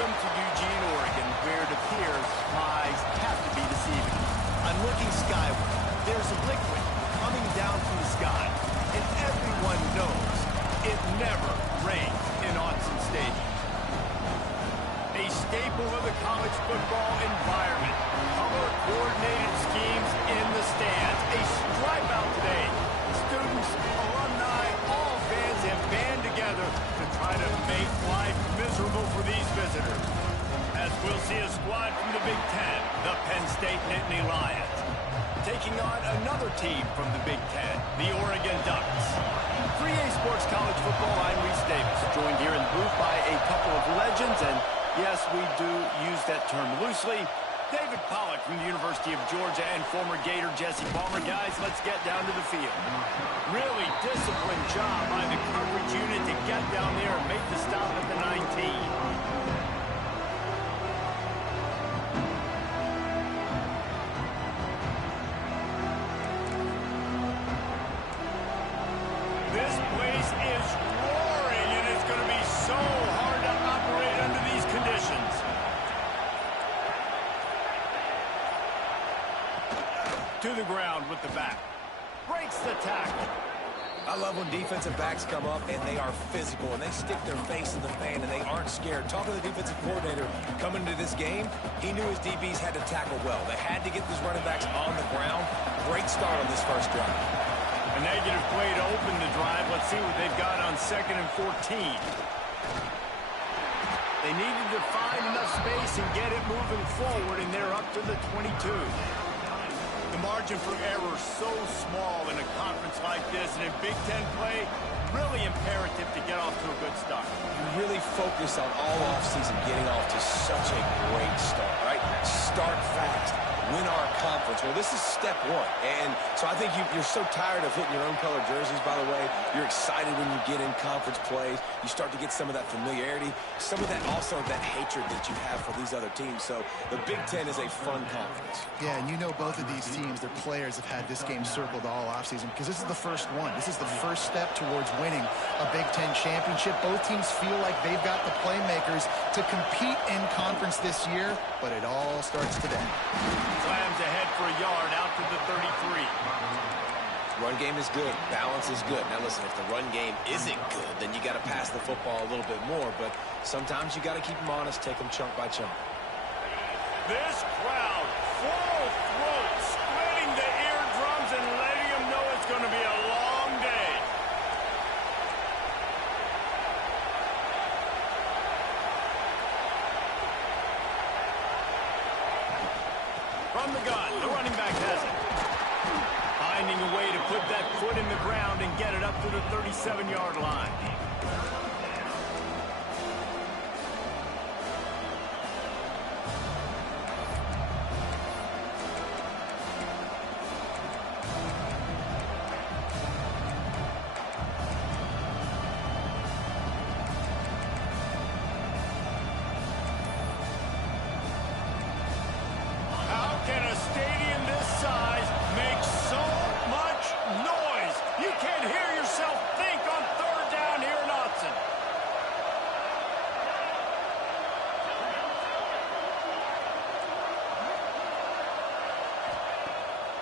Welcome to Eugene, Oregon, where it appears skies have to be deceiving. I'm looking skyward. There's a liquid coming down from the sky, and everyone knows it never rains in Autzen Stadium. A staple of the college football environment. Color-coordinated schemes in the stands. A stripe out today. Students, alumni, all fans have band together to try to make life miserable for these visitors. As we'll see a squad from the Big Ten, the Penn State Nittany Lions, taking on another team from the Big Ten, the Oregon Ducks. 3A Sports College Football, I'm Reese Davis, joined here in the booth by a couple of legends, and yes, we do use that term loosely. David Pollack from the University of Georgia and former Gator Jesse Palmer. Guys, let's get down to the field. Really disciplined job by the coverage unit to get down there and make the stop at the 19. This place is roaring, and it's going to be so hard to operate under these conditions. To the ground with the back. Breaks the tackle. I love when defensive backs come up and they are physical and they stick their face in the fan and they aren't scared. Talking to the defensive coordinator coming into this game, he knew his DBs had to tackle well. They had to get these running backs on the ground. Great start on this first drive. A negative play to open the drive. Let's see what they've got on 2nd and 14. They needed to find enough space and get it moving forward, and they're up to the 22. The margin for error so small in a conference like this, and in Big Ten play, really imperative to get off to a good start. You really focus on all offseason getting off to such a great start, right? Start fast. Win our conference. Well, this is step one. And so I think you're so tired of hitting your own color jerseys, by the way. You're excited when you get in conference plays. You start to get some of that familiarity, some of that also that hatred that you have for these other teams. So the Big Ten is a fun conference. Yeah, and you know both of these teams, their players have had this game circled all offseason because this is the first one. This is the first step towards winning a Big Ten championship. Both teams feel like they've got the playmakers to compete in conference this year, but it all starts today. Slams ahead for a yard out to the 33. Run game is good. Balance is good. Now, listen, if the run game isn't good, then you got to pass the football a little bit more. But sometimes you got to keep them honest, take them chunk by chunk. This crowd, full throat, splitting the eardrums and letting them know it's going to be a long day. From the gun, the running back has it. Finding a way to put that foot in the ground and get it up to the 37-yard line. Can a stadium this size make so much noise? You can't hear yourself think on 3rd down here in Autzen.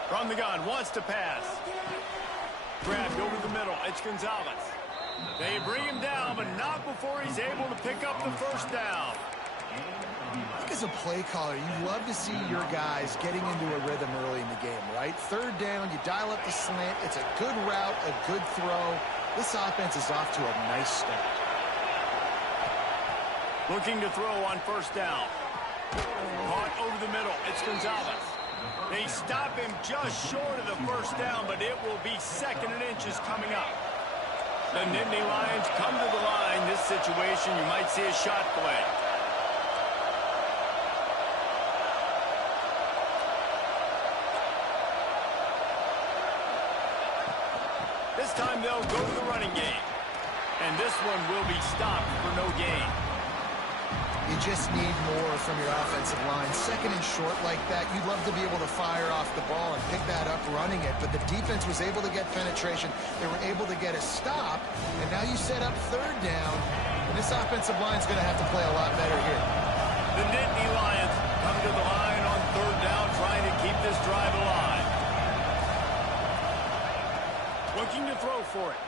From the gun, wants to pass. Grabbed over the middle, it's Gonzalez. They bring him down, but not before he's able to pick up the 1st down. I think as a play caller, you love to see your guys getting into a rhythm early in the game, right? 3rd down, you dial up the slant. It's a good route, a good throw. This offense is off to a nice start. Looking to throw on 1st down. Caught over the middle. It's Gonzalez. They stop him just short of the 1st down, but it will be 2nd and inches coming up. The Nittany Lions come to the line. This situation, you might see a shot play. This time they'll go to the running game. And this one will be stopped for no gain. You just need more from your offensive line. 2nd and short like that, you'd love to be able to fire off the ball and pick that up running it. But the defense was able to get penetration. They were able to get a stop. And now you set up 3rd down. And this offensive line is going to have to play a lot better here. The Nittany Lions come to the line on third down, trying to keep this drive alive. Looking to throw for it.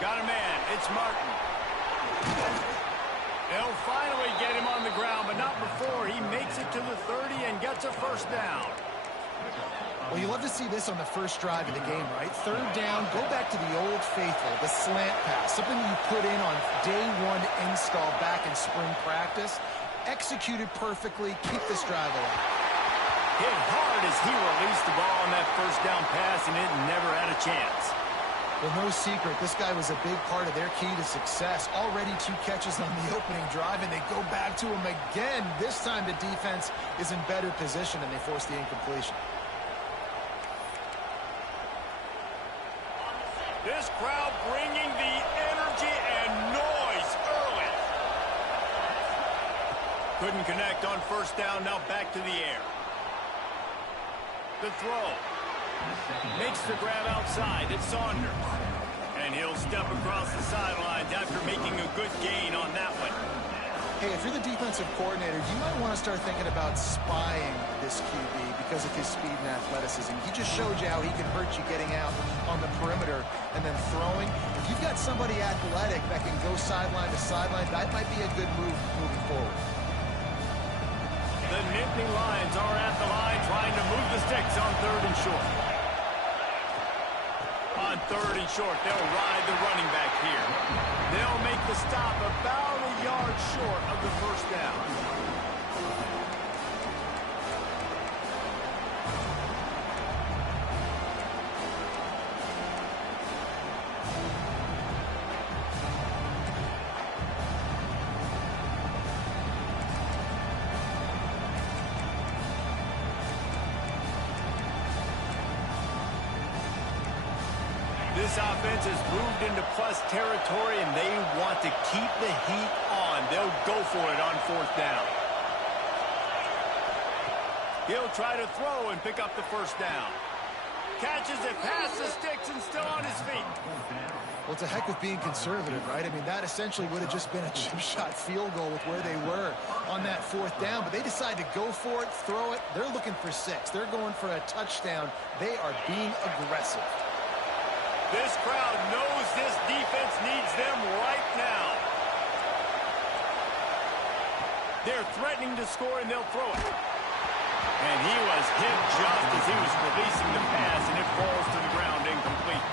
Got a man. It's Martin. They'll finally get him on the ground, but not before he makes it to the 30 and gets a first down. Well, you love to see this on the first drive of the game, right? Third down, go back to the old faithful, the slant pass, something you put in on day one install back in spring practice. Executed perfectly, keep this drive alive. Hit hard as he released the ball on that first down pass, and it never had a chance. Well, no secret, this guy was a big part of their key to success. Already 2 catches on the opening drive, and they go back to him again. This time the defense is in better position, and they force the incompletion. This crowd bringing the energy and noise early. Couldn't connect on first down, now back to the air. The throw. Makes the grab outside. It's Saunders. And he'll step across the sidelines after making a good gain on that one. Hey, if you're the defensive coordinator, you might want to start thinking about spying this QB because of his speed and athleticism. He just showed you how he can hurt you getting out on the perimeter and then throwing. If you've got somebody athletic that can go sideline to sideline, that might be a good move moving forward. The Nittany Lions are at the line trying to move the sticks on third and short. On third and short, they'll ride the running back here. They'll make the stop about a yard short of the first down. This offense has moved into plus territory, and they want to keep the heat on. They'll go for it on fourth down. He'll try to throw and pick up the first down. Catches it past the sticks and still on his feet. Well, it's a heck of being conservative, right? I mean, that essentially would have just been a chip-shot field goal with where they were on that fourth down. But they decide to go for it, throw it. They're looking for 6. They're going for a touchdown. They are being aggressive. This crowd knows this defense needs them right now. They're threatening to score, and they'll throw it. And he was hit just as he was releasing the pass, and it falls to the ground incomplete.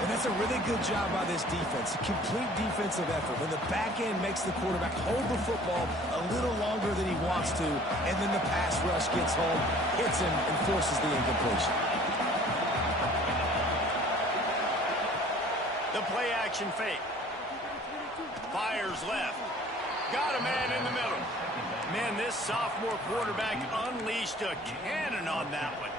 And that's a really good job by this defense. A complete defensive effort. When the back end makes the quarterback hold the football a little longer than he wants to, and then the pass rush gets home, hits him, and forces the incompletion. The play-action fake. Fires left. Got a man in the middle. Man, this sophomore quarterback unleashed a cannon on that one.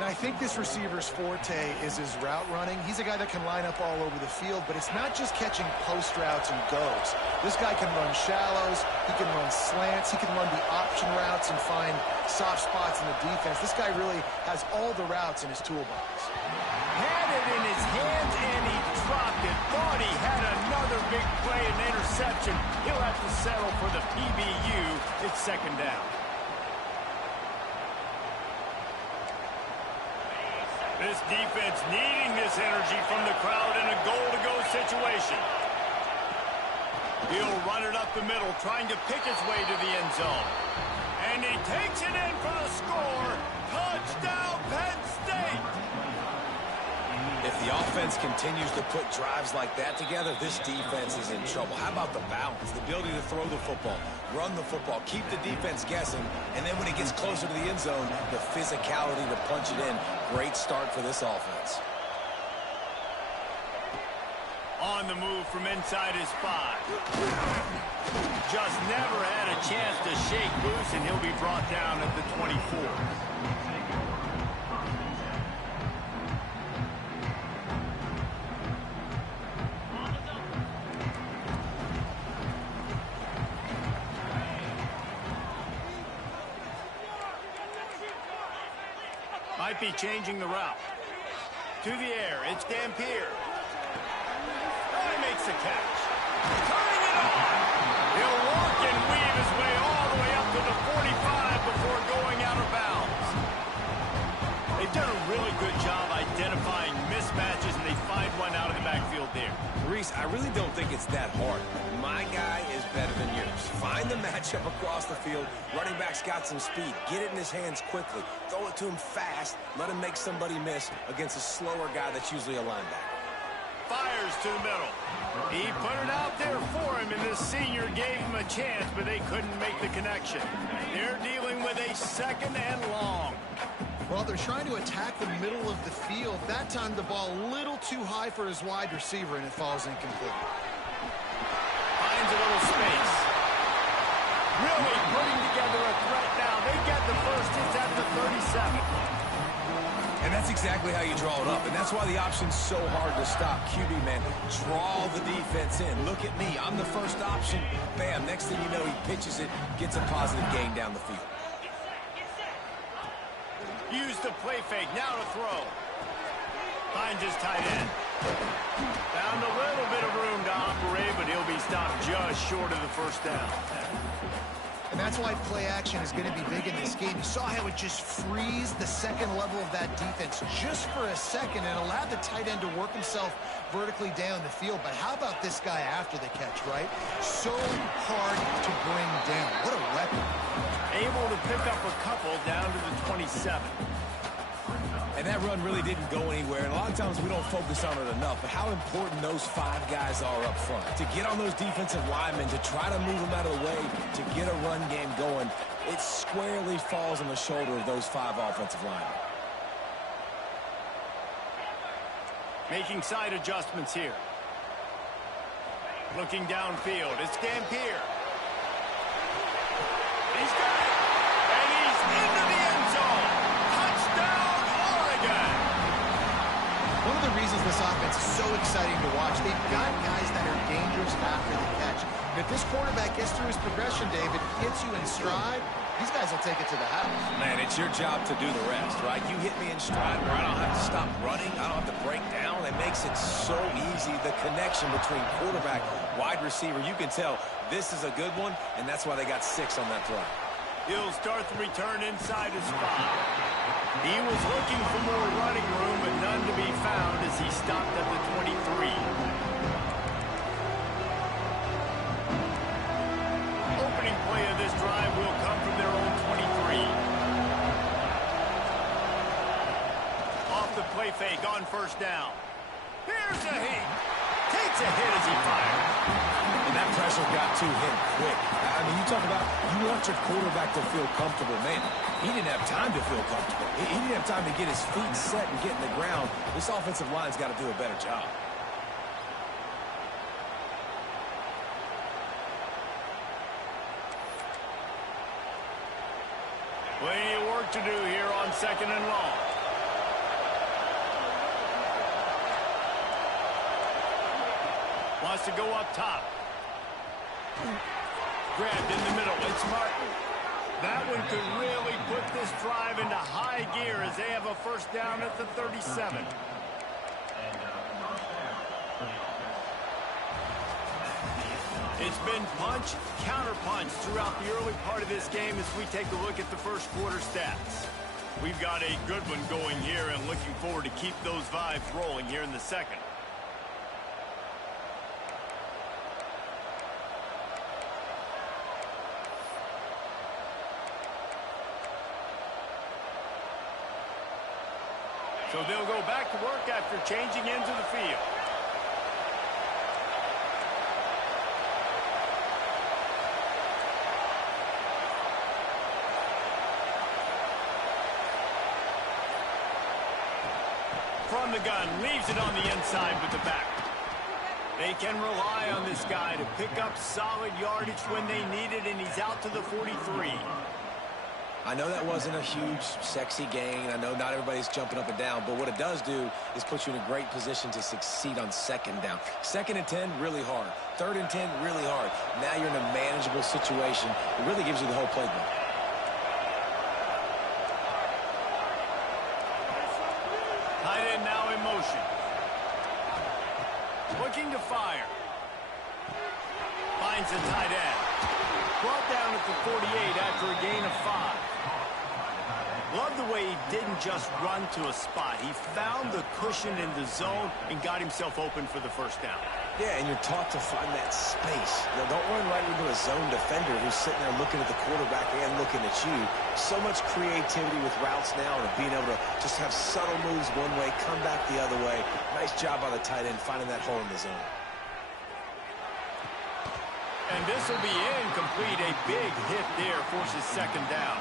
Now, I think this receiver's forte is his route running. He's a guy that can line up all over the field, but it's not just catching post routes and goes. This guy can run shallows, he can run slants, he can run the option routes and find soft spots in the defense. This guy really has all the routes in his toolbox. Had it in his hands and he dropped it. Thought he had another big play and interception. He'll have to settle for the PBU. It's second down. This defense needing this energy from the crowd in a goal-to-go situation. He'll run it up the middle, trying to pick his way to the end zone. And he takes it in for the score. Touchdown, Penn State! If the offense continues to put drives like that together, this defense is in trouble. How about the balance, the ability to throw the football, run the football, keep the defense guessing, and then when it gets closer to the end zone, the physicality to punch it in. Great start for this offense. On the move from inside his 5. Just never had a chance to shake loose, and he'll be brought down at the 24. Might be changing the route. To the air, it's Dampier. Oh, he makes the catch. Turning it on. Reese, I really don't think it's that hard. My guy is better than yours. Find the matchup across the field. Running back's got some speed. Get it in his hands quickly. Throw it to him fast. Let him make somebody miss against a slower guy that's usually a linebacker. Fires to the middle. He put it out there for him, and the senior gave him a chance, but they couldn't make the connection. They're dealing with a 2nd and long. Well, they're trying to attack the middle of the field. That time the ball a little too high for his wide receiver, and it falls incomplete. Finds a little space. Really putting together a threat now. They get the first. It's at the 37. And that's exactly how you draw it up. And that's why the option's so hard to stop. QB, man, draw the defense in. Look at me. I'm the first option. Bam. Next thing you know, he pitches it, gets a positive gain down the field. Use the play fake. Now to throw. Finds his tight end. Found a little bit of room to operate, but he'll be stopped just short of the first down. And that's why play action is going to be big in this game. You saw how it just frees the second level of that defense just for a second and allowed the tight end to work himself vertically down the field. But how about this guy after the catch, right? So hard to bring down. What a weapon. Able to pick up a couple down to the 27. And that run really didn't go anywhere. And a lot of times we don't focus on it enough. But how important those 5 guys are up front. To get on those defensive linemen, to try to move them out of the way, to get a run game going, it squarely falls on the shoulder of those 5 offensive linemen. Making side adjustments here. Looking downfield. It's Dampier. He's got it. And he's into the end zone. Touchdown, Oregon. One of the reasons this offense is so exciting to watch, they've got guys that are dangerous after the catch. And if this quarterback gets through his progression, David, hits you in stride, these guys will take it to the house. Man, it's your job to do the rest, right? You hit me in stride where I don't have to stop running. I don't have to break down. It makes it so easy. The connection between quarterback, wide receiver, you can tell this is a good one, and that's why they got 6 on that play. He'll start the return inside his spot. He was looking for more running room, but none to be found as he stopped at the 23. Opening play of this drive will come from their own 23. Off the play fake on first down. Here's a hit. Takes a hit as he fires. And that pressure got to him quick. I mean, you talk about you want your quarterback to feel comfortable. Man, he didn't have time to feel comfortable. He didn't have time to get his feet set and get in the ground. This offensive line's got to do a better job. Plenty of work to do here on 2nd and long. Wants to go up top. Grabbed in the middle. It's Martin. That one could really put this drive into high gear as they have a first down at the 37. It's been punch, counter-punch throughout the early part of this game as we take a look at the first quarter stats. We've got a good one going here and looking forward to keep those vibes rolling here in the second. So they'll go back to work after changing into the field. From the gun, leaves it on the inside with the back. They can rely on this guy to pick up solid yardage when they need it, and he's out to the 43. I know that wasn't a huge, sexy gain. I know not everybody's jumping up and down, but what it does do is put you in a great position to succeed on 2nd down. 2nd and 10, really hard. 3rd and 10, really hard. Now you're in a manageable situation. It really gives you the whole playbook. Tight end now in motion. Looking to fire. Finds the tight end. Brought down at the 48 after a gain of 5. Love the way he didn't just run to a spot. He found the cushion in the zone and got himself open for the first down. Yeah, and you're taught to find that space. You know, don't run right into a zone defender who's sitting there looking at the quarterback and looking at you. So much creativity with routes now and being able to just have subtle moves one way, come back the other way. Nice job by the tight end finding that hole in the zone. And this will be incomplete. A big hit there forces second down.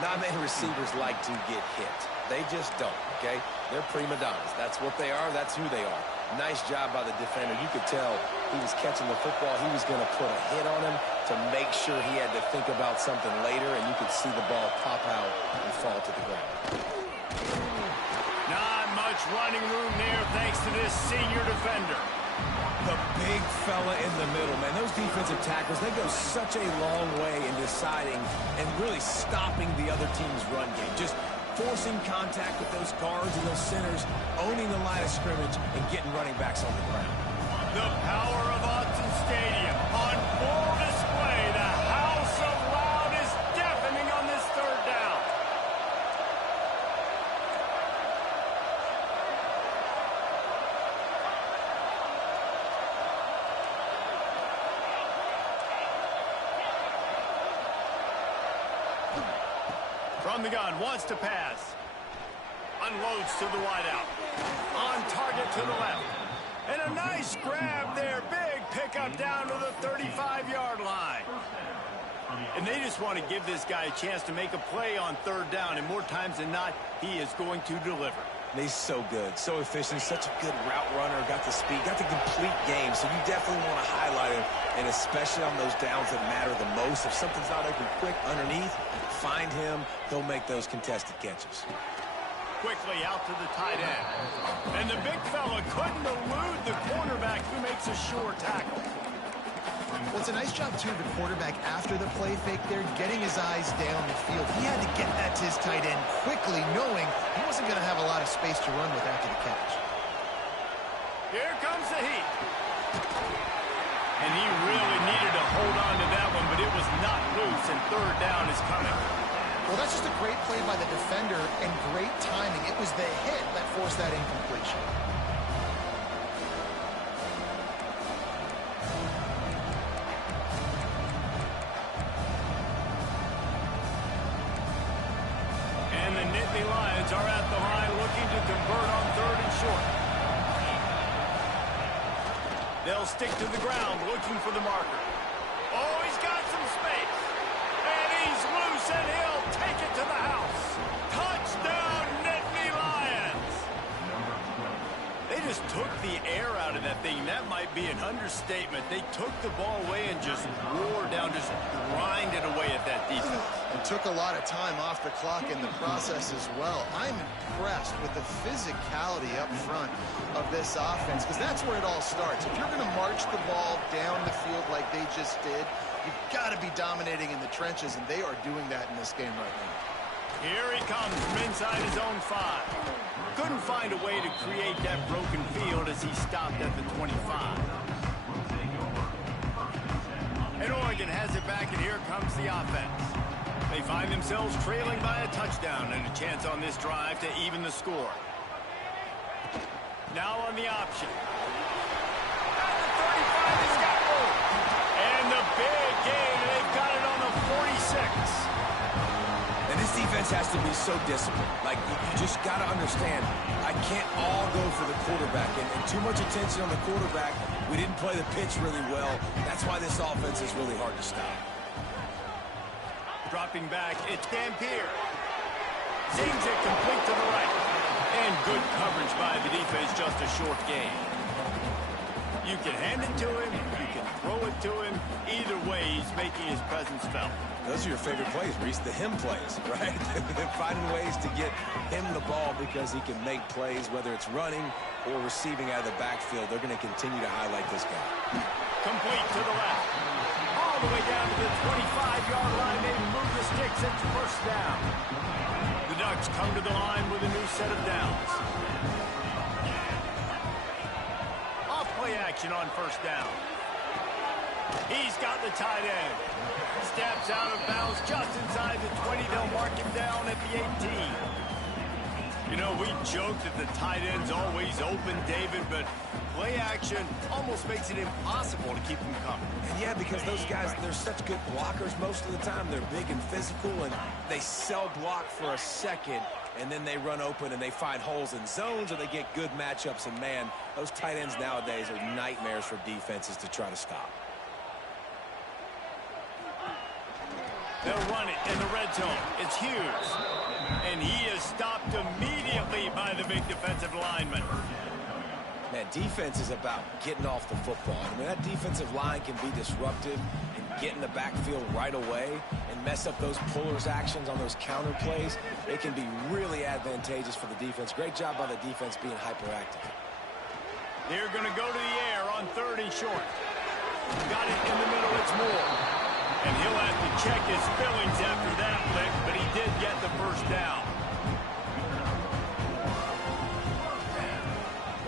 Not many receivers like to get hit. They just don't, okay? They're prima donnas. That's what they are. That's who they are. Nice job by the defender. You could tell he was catching the football. He was going to put a hit on him to make sure he had to think about something later, and you could see the ball pop out and fall to the ground. Not much running room there thanks to this senior defender. The big fella in the middle, man. Those defensive tackles, they go such a long way in deciding and really stopping the other team's run game. Just forcing contact with those guards and those centers, owning the line of scrimmage, and getting running backs on the ground. The power of Autzen Stadium on full display. The house of loud is deafening on this third down. From the gun, wants to pass. Unloads to the wideout. On target to the left. And a nice grab there. Big pickup down to the 35-yard line. And they just want to give this guy a chance to make a play on third down. And more times than not, he is going to deliver. He's so good, so efficient, such a good route runner, got the speed, got the complete game. So you definitely want to highlight him, and especially on those downs that matter the most. If something's not open quick underneath, find him. He'll make those contested catches. Quickly out to the tight end. And the big fella couldn't elude the cornerback who makes a sure tackle. Well, it's a nice job, too, the quarterback after the play fake there, getting his eyes down the field. He had to get that to his tight end quickly, knowing he wasn't going to have a lot of space to run with after the catch. Here comes the heat. And he really needed to hold on to that one, but it was not loose, and third down is coming. Well, that's just a great play by the defender and great timing. It was the hit that forced that incompletion. And the Nittany Lions are at the line looking to convert on third and short. They'll stick to the ground looking for the marker. Oh, he's got some space. And he's loose, and he'll take it to the house. Touchdown, Nittany Lions. They just took the air out of that thing. That might be an understatement. They took the ball away and just wore down, just grinded away at that defense. And took a lot of time off the clock in the process as well. I'm impressed with the physicality up front of this offense, because that's where it all starts. If you're going to march the ball down the field like they just did, you've got to be dominating in the trenches, and they are doing that in this game right now. Here he comes from inside his own 5. Couldn't find a way to create that broken field as he stopped at the 25. And Oregon has it back, and here comes the offense. They find themselves trailing by a touchdown and a chance on this drive to even the score. Now on the option. At the 35, he's got room. And the big gain, they've got it on the 46. And this defense has to be so disciplined. Like, you just got to understand, I can't all go for the quarterback. And too much attention on the quarterback. We didn't play the pitch really well. That's why this offense is really hard to stop. Dropping back, it's Dampier. Zings it complete to the right. And good coverage by the defense, just a short gain. You can hand it to him, you can throw it to him. Either way, he's making his presence felt. Those are your favorite plays, Reese, the him plays, right? Finding ways to get him the ball because he can make plays, whether it's running or receiving out of the backfield. They're going to continue to highlight this guy. Complete to the left. All the way down to the 25-yard line. They move the sticks. It's first down. The Ducks come to the line with a new set of downs. Off play action on first down. He's got the tight end. Steps out of bounds just inside the 20. They'll mark him down at the 18. You know, we joked that the tight end's always open, David, but play action almost makes it impossible to keep them coming. And yeah, because those guys, they're such good blockers most of the time. They're big and physical, and they sell block for a second, and then they run open and they find holes in zones, or they get good matchups. And, man, those tight ends nowadays are nightmares for defenses to try to stop. They'll run it in the red zone. It's Hughes. And he is stopped immediately by the big defensive lineman. Man, defense is about getting off the football. I mean, that defensive line can be disruptive and get in the backfield right away and mess up those pullers actions on those counter plays. It can be really advantageous for the defense. Great job by the defense being hyperactive. They're going to go to the air on 3rd and short. Got it in the middle. It's Moore. And he'll have to check his feelings after that lick, but he did get the first down.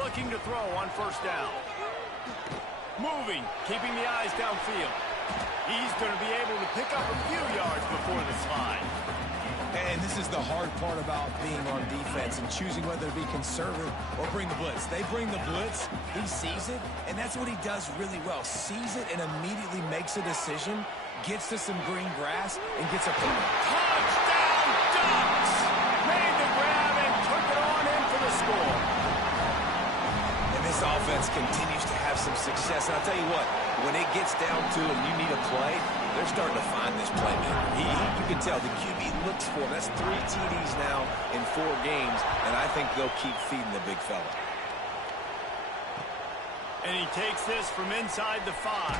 Looking to throw on 1st down. Moving, keeping the eyes downfield. He's going to be able to pick up a few yards before the slide. And this is the hard part about being on defense and choosing whether to be conservative or bring the blitz. They bring the blitz, he sees it, and that's what he does really well. Sees it and immediately makes a decision, gets to some green grass, and gets a touchdown Ducks! Made the grab and took it on in for the score. And this offense continues to have some success. And I'll tell you what, when it gets down to it and you need a play, they're starting to find this playmaker. You can tell the QB looks for him. That's 3 TDs now in 4 games, and I think they'll keep feeding the big fella. And he takes this from inside the 5.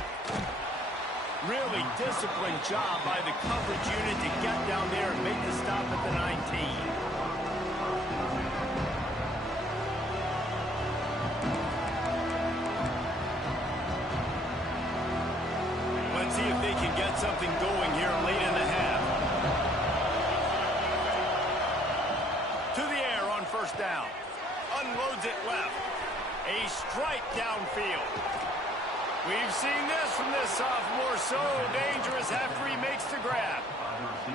Really disciplined job by the coverage unit to get down there and make the stop at the 19. Let's see if they can get something going here late in the half. To the air on 1st down. Unloads it left. A strike downfield. We've seen this from this sophomore. So dangerous after he makes the grab.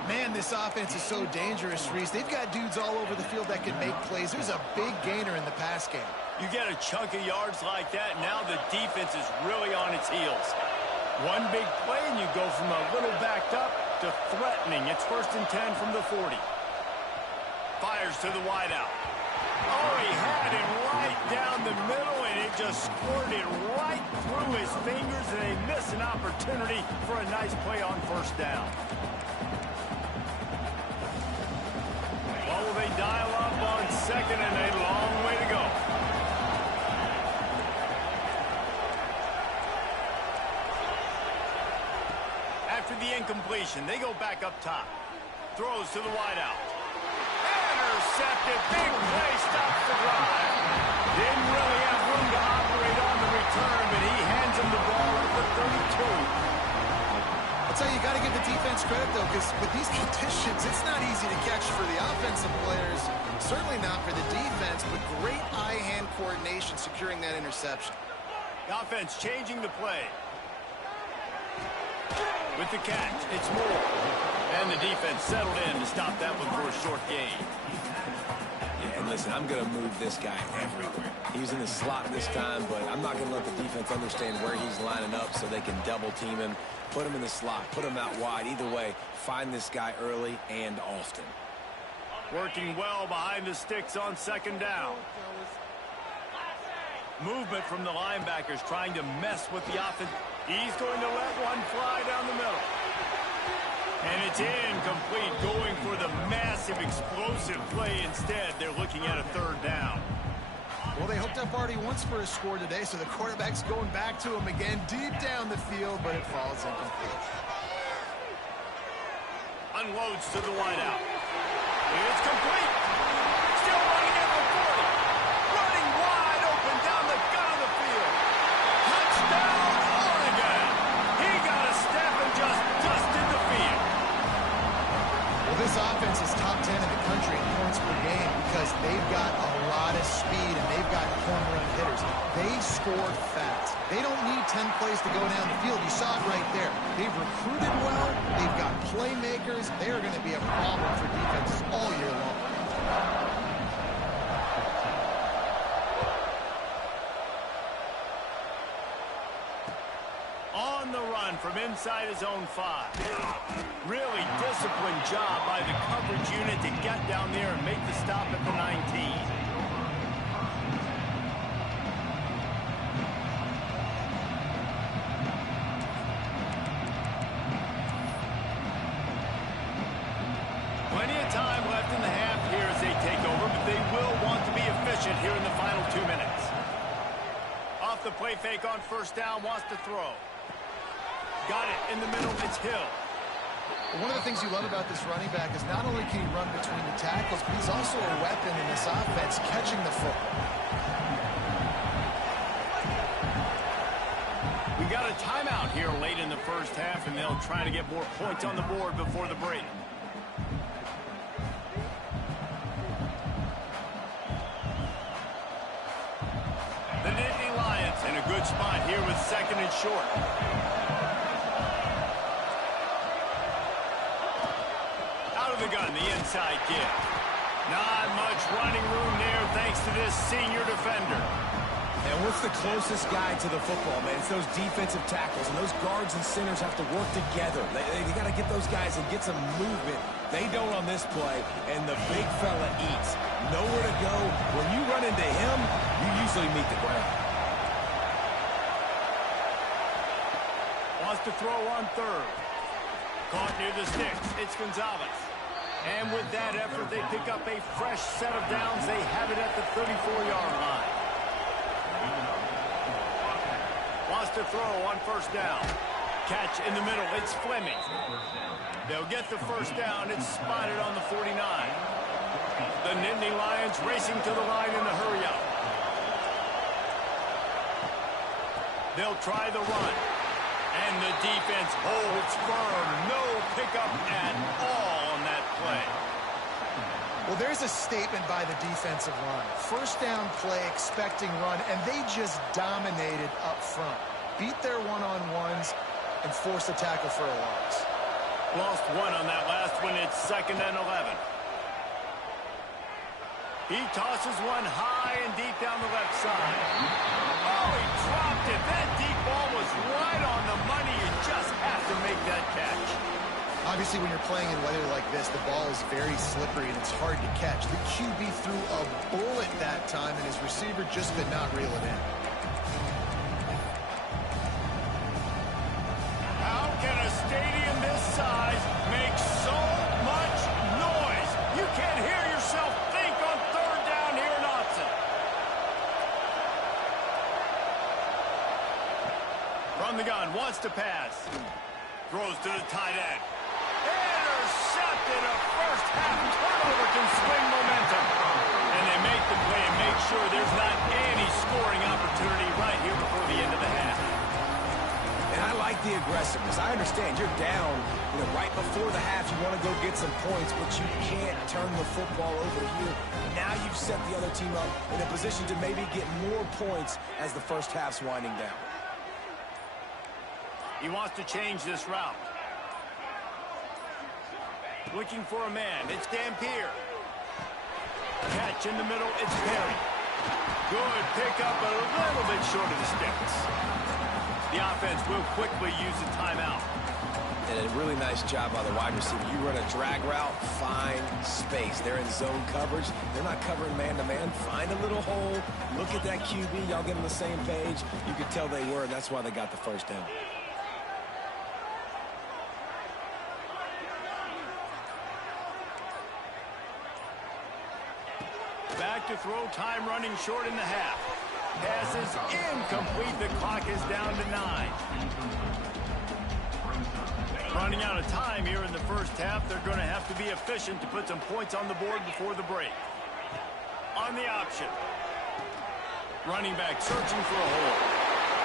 Man, this offense is so dangerous, Reese. They've got dudes all over the field that can make plays. There's a big gainer in the pass game. You get a chunk of yards like that, now the defense is really on its heels. One big play, and you go from a little backed up to threatening. It's 1st and 10 from the 40. Fires to the wideout. Oh, he had it right down the middle, and it just squirted right through his fingers, and they miss an opportunity for a nice play on 1st down. Well, will they dial up on 2nd, and a long way to go. After the incompletion, they go back up top. Throws to the wideout. Intercepted. Big play. Stops the drive. Didn't really have room to operate on the return, but he hands him the ball at the 32. I'll tell you, you got to give the defense credit, though, because with these conditions, it's not easy to catch for the offensive players. Certainly not for the defense, but great eye-hand coordination securing that interception. The offense changing the play. With the catch, it's Moore. And the defense settled in to stop that one for a short gain. Yeah, and listen, I'm going to move this guy everywhere. He's in the slot this time, but I'm not going to let the defense understand where he's lining up so they can double team him, put him in the slot, put him out wide. Either way, find this guy early and often. Working well behind the sticks on 2nd down. Movement from the linebackers trying to mess with the offense. He's going to let one fly down the middle. And it's incomplete, going for the massive explosive play instead. They're looking at a 3rd down. Well, they hooked up already once for a score today, so the quarterback's going back to him again deep down the field, but it falls incomplete. Unloads to the wideout. It's complete. Still running at the 40. Running wide open down the gut of the field. Touchdown, Oregon. He got a step and just dusted the field. Well, this offense is top 10 in the country in points per game because they've got a lot of speed and they've got home run hitters. They score fast. They don't need 10 plays to go down the field. You saw it right there. They've recruited well. They've got playmakers. They are going to be a problem for defenses all year long. On the run from inside his own 5. Really disciplined job by the coverage unit to get down there and make the stop at the 19. Plenty of time left in the half here as they take over, but they will want to be efficient here in the final 2 minutes. Off the play fake on first down, wants to throw. Got it in the middle, it's Hill. One of the things you love about this running back is not only can he run between the tackles, but he's also a weapon in this offense, catching the football. We got a timeout here late in the first half, and they'll try to get more points on the board before the break. The Nittany Lions in a good spot here with second and short. The gun, the inside give. Not much running room there thanks to this senior defender. And what's the closest guy to the football, man? It's those defensive tackles, and those guards and centers have to work together. They got to get those guys and get some movement. They don't on this play, and the big fella eats. Nowhere to go. When you run into him, you usually meet the ground. Wants to throw on third. Caught near the sticks. It's Gonzalez. And with that effort, they pick up a fresh set of downs. They have it at the 34-yard line. Wants to throw on first down. Catch in the middle. It's Fleming. They'll get the first down. It's spotted on the 49. The Nittany Lions racing to the line in the hurry-up. They'll try the run. And the defense holds firm. No pickup at all on that play. Well, there's a statement by the defensive line. First down play, expecting run, and they just dominated up front. Beat their one-on-ones and forced a tackle for a loss. Lost one on that last one. It's 2nd and 11. He tosses one high and deep down the left side. Oh, he dropped it. That deep ball was right on the money. You just have to make that catch. Obviously, when you're playing in weather like this, the ball is very slippery and it's hard to catch. The QB threw a bullet that time, and his receiver just could not reel it in. How can a stadium this size make so much noise? You can't hear yourself think on third down here in Austin. From the gun, wants to pass. Throws to the tight end. Intercepted. A first half turnover can swing momentum. And they make the play and make sure there's not any scoring opportunity right here before the end of the half. And I like the aggressiveness. I understand you're down, right before the half. You want to go get some points, but you can't turn the football over here. Now you've set the other team up in a position to maybe get more points as the first half's winding down. He wants to change this route. Looking for a man. It's Dampier. Catch in the middle. It's Perry. Good pickup, but a little bit short of the sticks. The offense will quickly use a timeout. And a really nice job by the wide receiver. You run a drag route, find space. They're in zone coverage. They're not covering man-to-man. Find a little hole. Look at that QB. Y'all get on the same page. You could tell they were, and that's why they got the first down. Back to throw, time running short in the half. Pass is incomplete. The clock is down to 9. Running out of time here in the first half. They're going to have to be efficient to put some points on the board before the break. On the option. Running back searching for a hole.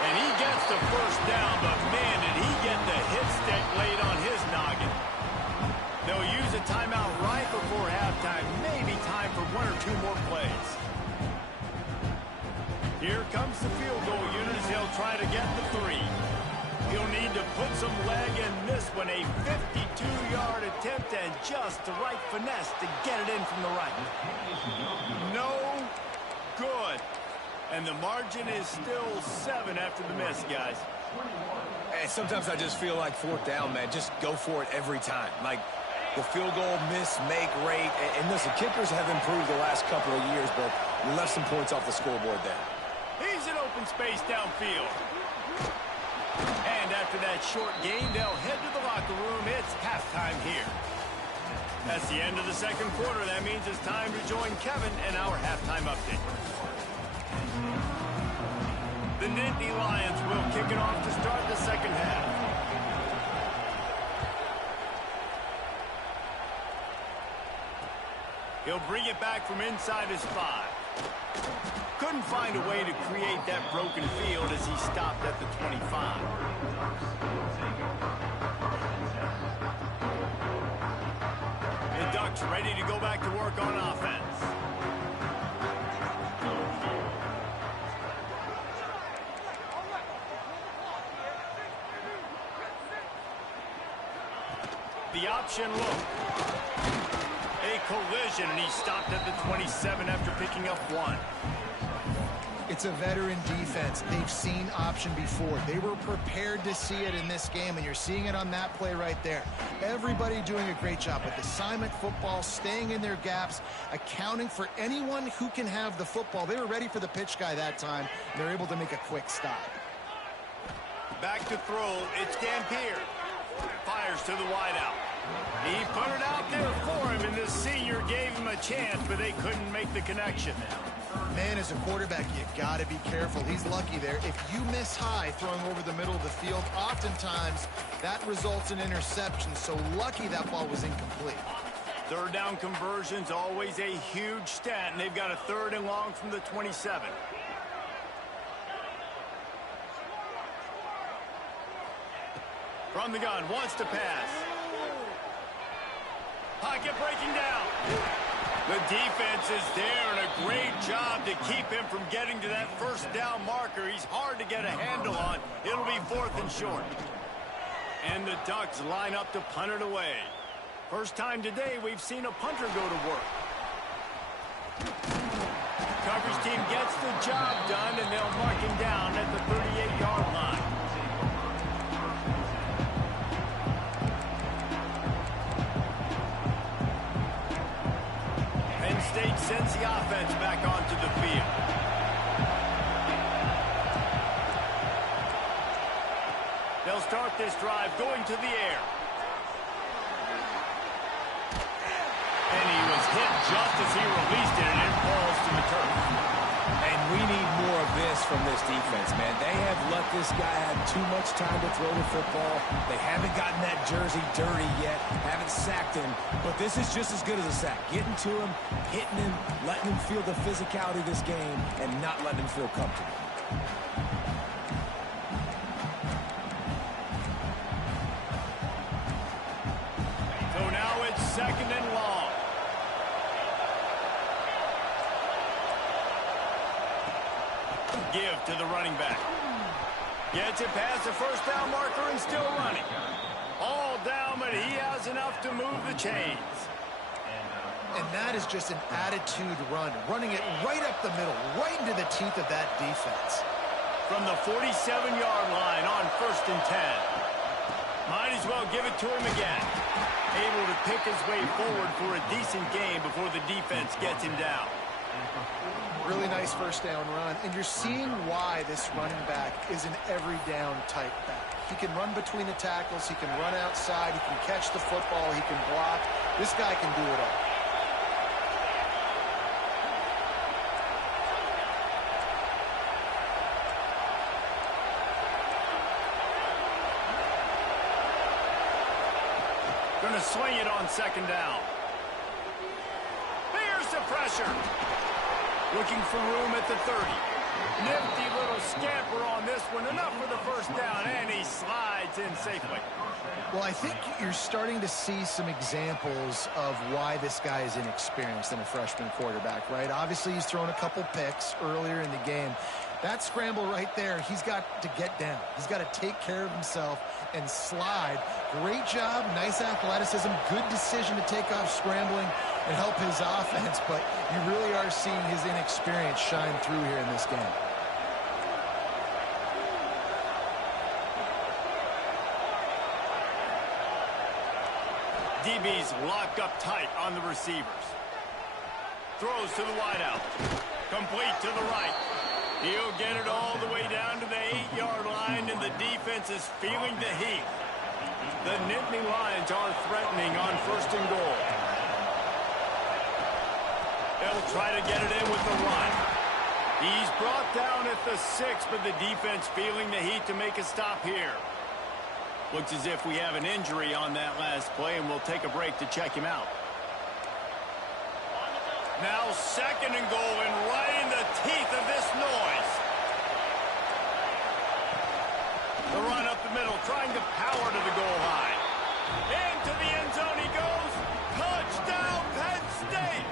And he gets the first down, but man, did he get the hit stick laid on his noggin. They'll use a timeout right before halftime. Maybe time for 1 or 2 more plays. Here comes the field goal unit as he'll try to get the 3. He'll need to put some leg in this one. A 52-yard attempt and just the right finesse to get it in from the right. No good. And the margin is still 7 after the miss, guys. Hey, sometimes I just feel like 4th down, man. Just go for it every time. Like the field goal miss, make rate. And listen, kickers have improved the last couple of years, but we left some points off the scoreboard there. He's in open space downfield. And after that short gain, they'll head to the locker room. It's halftime here. That's the end of the second quarter. That means it's time to join Kevin in our halftime update. The Nittany Lions will kick it off to start the second half. He'll bring it back from inside his 5. Couldn't find a way to create that broken field as he stopped at the 25. The Ducks ready to go back to work on offense. The option look. A collision, and he stopped at the 27 after picking up 1. It's a veteran defense. They've seen option before. They were prepared to see it in this game, and you're seeing it on that play right there. Everybody doing a great job with assignment football, staying in their gaps, accounting for anyone who can have the football. They were ready for the pitch guy that time, and they're able to make a quick stop. Back to throw. It's Dampier. Fires to the wideout. He put it out there for him, and the senior gave him a chance, but they couldn't make the connection. Man, as a quarterback, you got to be careful. He's lucky there. If you miss high throwing over the middle of the field, oftentimes that results in interception. So lucky that ball was incomplete. Third down conversion's always a huge stat, and they've got a 3rd and long from the 27. From the gun, wants to pass. Pocket breaking down. The defense is there, and a great job to keep him from getting to that first down marker. He's hard to get a handle on. It'll be 4th and short. And the Ducks line up to punt it away. First time today we've seen a punter go to work. Coverage team gets the job done, and they'll mark him down at the 38-yard line. State sends the offense back onto the field. They'll start this drive going to the air. And he was hit just as he released it, and it falls to the turf. And we need more of this from this defense, man. They have let this guy have too much time to throw the football. They haven't gotten that jersey dirty yet, haven't sacked him. But this is just as good as a sack. Getting to him, hitting him, letting him feel the physicality of this game, and not letting him feel comfortable. So now it's 2nd and long. Give to the running back. Gets it past the first down marker and still running. All down, but he has enough to move the chains. And that is just an attitude run, running it right up the middle, right into the teeth of that defense. From the 47-yard line on 1st and 10. Might as well give it to him again. Able to pick his way forward for a decent game before the defense gets him down. Really nice first down run, and you're seeing why this running back is an every down type back. He can run between the tackles, he can run outside, he can catch the football, he can block. This guy can do it all. Going to swing it on 2nd down. Here's the pressure. Looking for room at the 30. Nifty little scamper on this one. Enough for the first down, and he slides in safely. Well, I think you're starting to see some examples of why this guy is inexperienced in a freshman quarterback, right? Obviously, he's thrown a couple picks earlier in the game. That scramble right there, he's got to get down. He's got to take care of himself and slide. Great job, nice athleticism, good decision to take off scrambling and help his offense, but you really are seeing his inexperience shine through here in this game. DB's locked up tight on the receivers. Throws to the wideout. Complete to the right. He'll get it all the way down to the 8-yard line, and the defense is feeling the heat. The Nittany Lions are threatening on 1st and goal. They'll try to get it in with the run. He's brought down at the 6, but the defense feeling the heat to make a stop here. Looks as if we have an injury on that last play, and we'll take a break to check him out. Now 2nd and goal, and right in the teeth of this noise. The run up the middle, trying to power to the goal line. Into the end zone he goes. Touchdown, Penn State!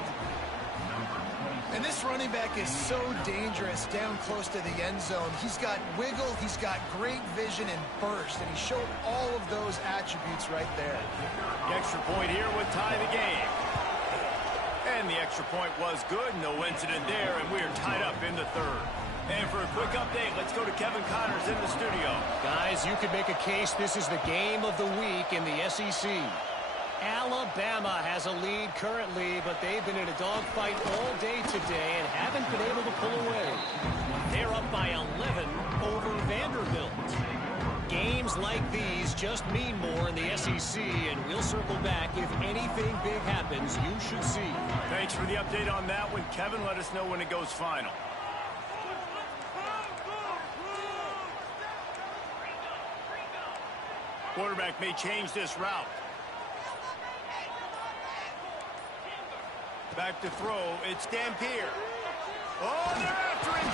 And this running back is so dangerous down close to the end zone. He's got wiggle, he's got great vision and burst, and he showed all of those attributes right there. The extra point here would tie the game. And the extra point was good. No incident there, and we're tied up in the 3rd. And for a quick update, let's go to Kevin Connors in the studio. Guys, you could make a case this is the game of the week in the SEC. Alabama has a lead currently, but they've been in a dogfight all day today and haven't been able to pull away. They're up by 11 over Vanderbilt. Games like these just mean more in the SEC, and we'll circle back. If anything big happens, you should see. Thanks for the update on that one, Kevin. Let us know when it goes final. Quarterback may change this route. Back to throw. It's Dampier. Oh, they're after him.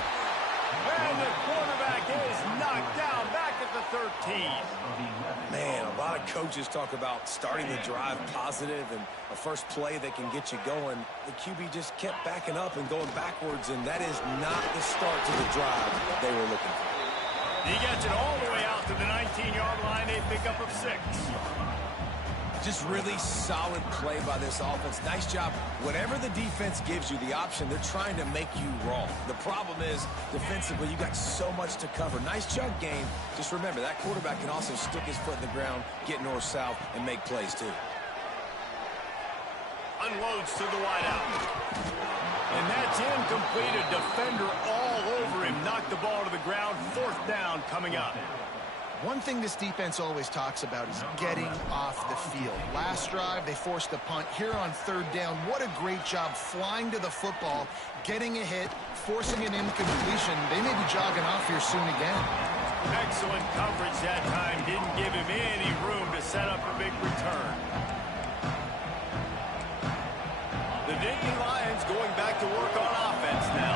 And the quarterback is knocked down back at the 13. Man, a lot of coaches talk about starting the drive positive and a first play that can get you going. The QB just kept backing up and going backwards, and that is not the start to the drive they were looking for. He gets it all the way out to the 19-yard line. A pickup of 6. Just really solid play by this offense. Nice job. Whatever the defense gives you the option, they're trying to make you wrong. The problem is, defensively, you got so much to cover. Nice chunk game. Just remember, that quarterback can also stick his foot in the ground, get north-south, and make plays, too. Unloads to the wideout. And that's incomplete. A defender all over him. Knocked the ball to the ground. 4th down coming up. One thing this defense always talks about is getting off the field. Last drive, they forced a punt. Here on 3rd down, what a great job flying to the football, getting a hit, forcing an incompletion. They may be jogging off here soon again. Excellent coverage that time. Didn't give him any room to set up a big return. The Nittany Lions going back to work on offense now.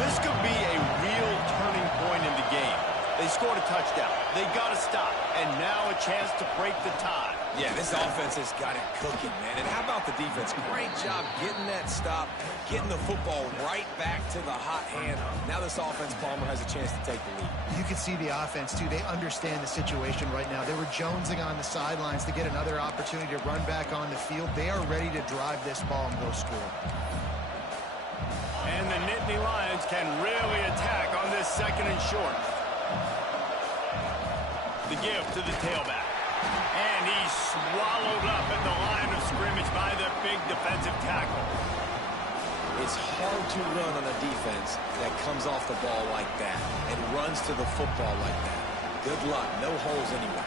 This could be a real turning point in the game. They scored a touchdown. They got to stop. And now a chance to break the tie. Yeah, this offense has got it cooking, man. And how about the defense? Great job getting that stop, getting the football right back to the hot hand. Now this offense, Palmer, has a chance to take the lead. You can see the offense, too. They understand the situation right now. They were jonesing on the sidelines to get another opportunity to run back on the field. They are ready to drive this ball and go score. And the Nittany Lions can really attack on this 2nd and short. The give to the tailback. And he's swallowed up at the line of scrimmage by the big defensive tackle. It's hard to run on a defense that comes off the ball like that and runs to the football like that. Good luck. No holes anywhere.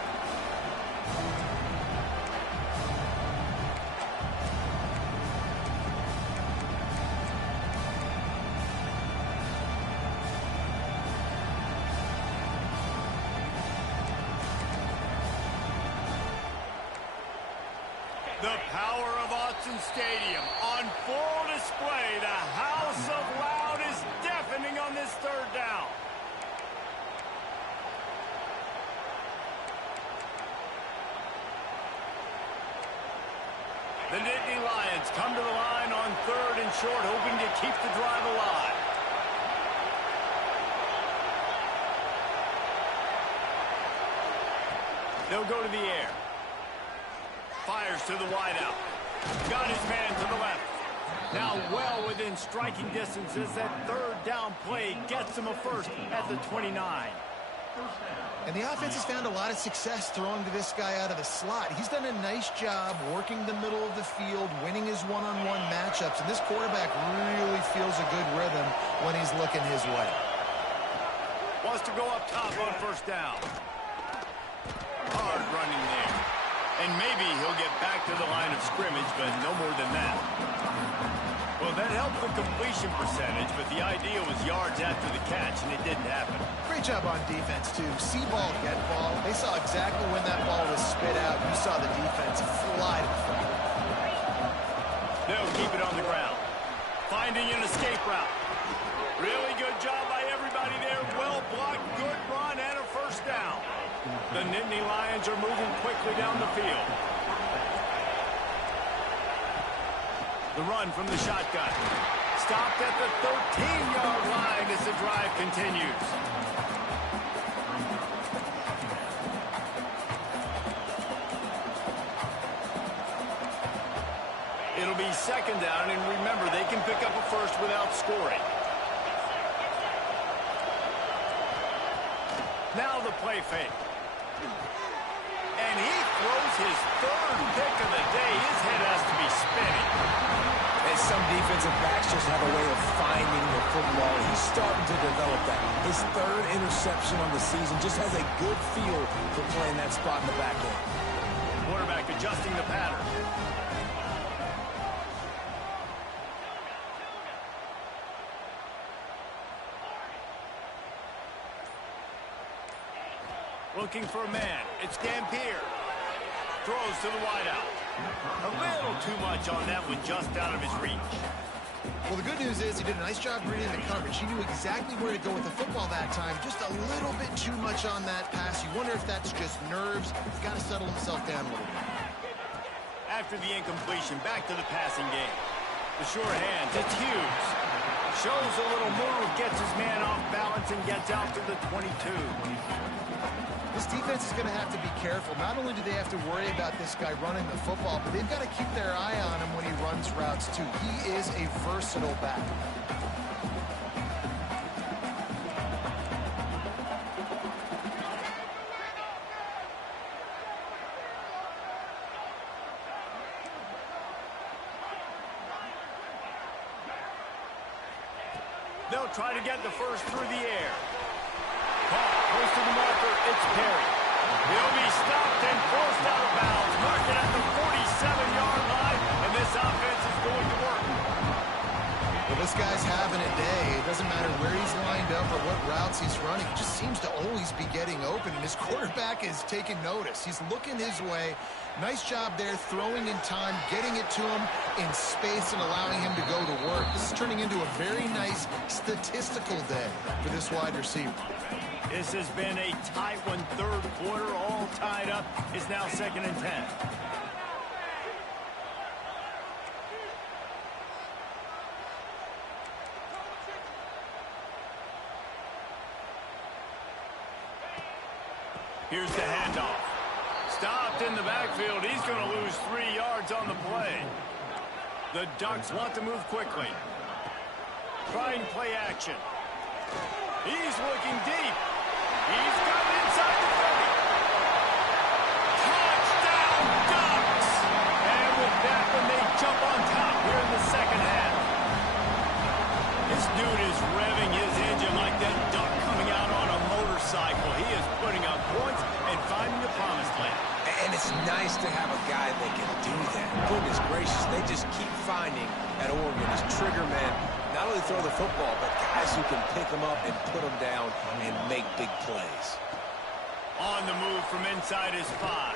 The power of Autzen Stadium on full display. The house of loud is deafening on this 3rd down. The Nittany Lions come to the line on 3rd and short, hoping to keep the drive alive. They'll go to the air. Fires to the wideout. Got his man to the left. Now well within striking distance as that third down play gets him a first at the 29. And the offense has found a lot of success throwing to this guy out of the slot. He's done a nice job working the middle of the field, winning his one-on-one matchups, and this quarterback really feels a good rhythm when he's looking his way. Wants to go up top on first down. Hard running there. And maybe he'll get back to the line of scrimmage, but no more than that. Well, that helped the completion percentage, but the idea was yards after the catch, and it didn't happen. Great job on defense, too. See ball, get ball. They saw exactly when that ball was spit out. You saw the defense fly to the front. They'll keep it on the ground. Finding an escape route. Really good job by everybody there. Well blocked, good run, and a first down. The Nittany Lions are moving quickly down the field. The run from the shotgun. Stopped at the 13-yard line as the drive continues. It'll be second down, and remember, they can pick up a first without scoring. Now the play fake. And he throws his third pick of the day. His head has to be spinning. And some defensive backs just have a way of finding the football. He's starting to develop that. His third interception on the season just has a good feel for playing that spot in the back end. Quarterback adjusting the pattern. Looking for a man. It's Dampier. Throws to the wideout. A little too much on that one, just out of his reach. Well, the good news is he did a nice job reading the coverage. He knew exactly where to go with the football that time. Just a little bit too much on that pass. You wonder if that's just nerves. He's got to settle himself down a little bit. After the incompletion, back to the passing game. The sure hands. It's Hughes. Shows a little move, gets his man off balance, and gets out to the 22. This defense is going to have to be careful. Not only do they have to worry about this guy running the football, but they've got to keep their eye on him when he runs routes, too. He is a versatile back. They'll try to get the first through the air. Close to the marker, it's Perry. He'll be stopped and forced out of bounds. Marked at the 47-yard line, and this offense is going to work. Well, this guy's having a day. It doesn't matter where he's lined up or what routes he's running. He just seems to always be getting open, and his quarterback is taking notice. He's looking his way. Nice job there, throwing in time, getting it to him in space and allowing him to go to work. This is turning into a very nice statistical day for this wide receiver. This has been a tight one. Third quarter, all tied up. It's now 2nd and 10. Here's the handoff. Stopped in the backfield. He's going to lose 3 yards on the play. The Ducks want to move quickly. Trying play action. He's looking deep. He's got it inside the 30. Touchdown, Ducks! And with that one, they jump on top here in the second half. This dude is revving his engine like that duck coming out on a motorcycle. He is putting up points and finding the promised land. And it's nice to have a guy that can do that. Goodness gracious, they just keep finding at Oregon as trigger men. Not only throw the football, but guys who can pick them up and put them down and make big plays. On the move from inside his 5.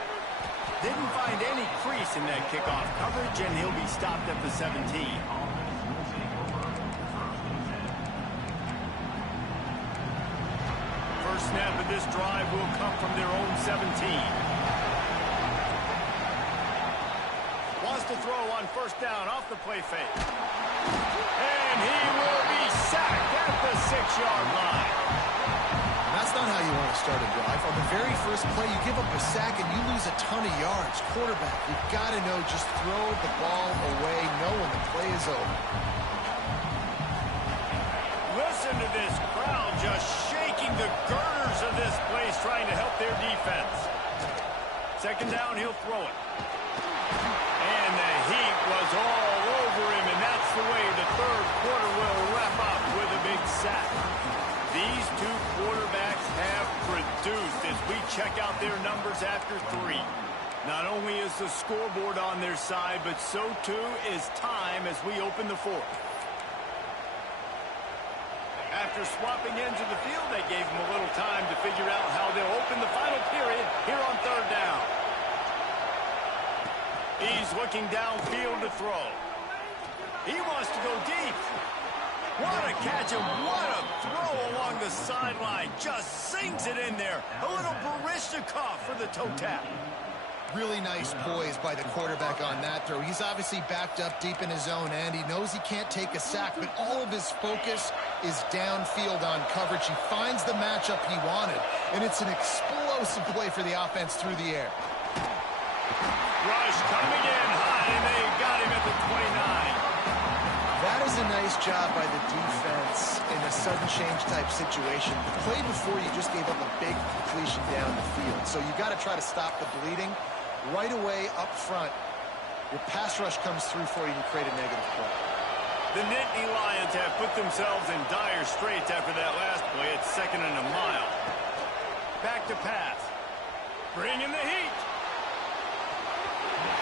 Didn't find any crease in that kickoff coverage, and he'll be stopped at the 17. First snap of this drive will come from their own 17. Wants to throw on first down off the play fake. And he will be sacked at the 6-yard line. That's not how you want to start a drive. On the very first play, you give up a sack and you lose a ton of yards. Quarterback, you've got to know, just throw the ball away, know when the play is over. Listen to this crowd just shaking the girders of this place, trying to help their defense. Second down, he'll throw it. And the heat was all over him, and that's the way the third quarter will wrap up with a big sack. These two quarterbacks have produced as we check out their numbers after 3. Not only is the scoreboard on their side, but so too is time as we open the fourth. After swapping ends of the field, they gave them a little time to figure out how they'll open the final period here on third down. He's looking downfield to throw. He wants to go deep. What a catch and what a throw along the sideline. Just sinks it in there. A little Baryshnikov for the toe tap. Really nice poise by the quarterback on that throw. He's obviously backed up deep in his own end. He knows he can't take a sack, but all of his focus is downfield on coverage. He finds the matchup he wanted, and it's an explosive play for the offense through the air. Rush coming in high, and they got him at the 29. That is a nice job by the defense in a sudden change type situation. The play before, you just gave up a big completion down the field. So you got to try to stop the bleeding right away up front. Your pass rush comes through for you and create a negative play. The Nittany Lions have put themselves in dire straits after that last play at 2nd and a mile. Back to pass. Bring in the heat.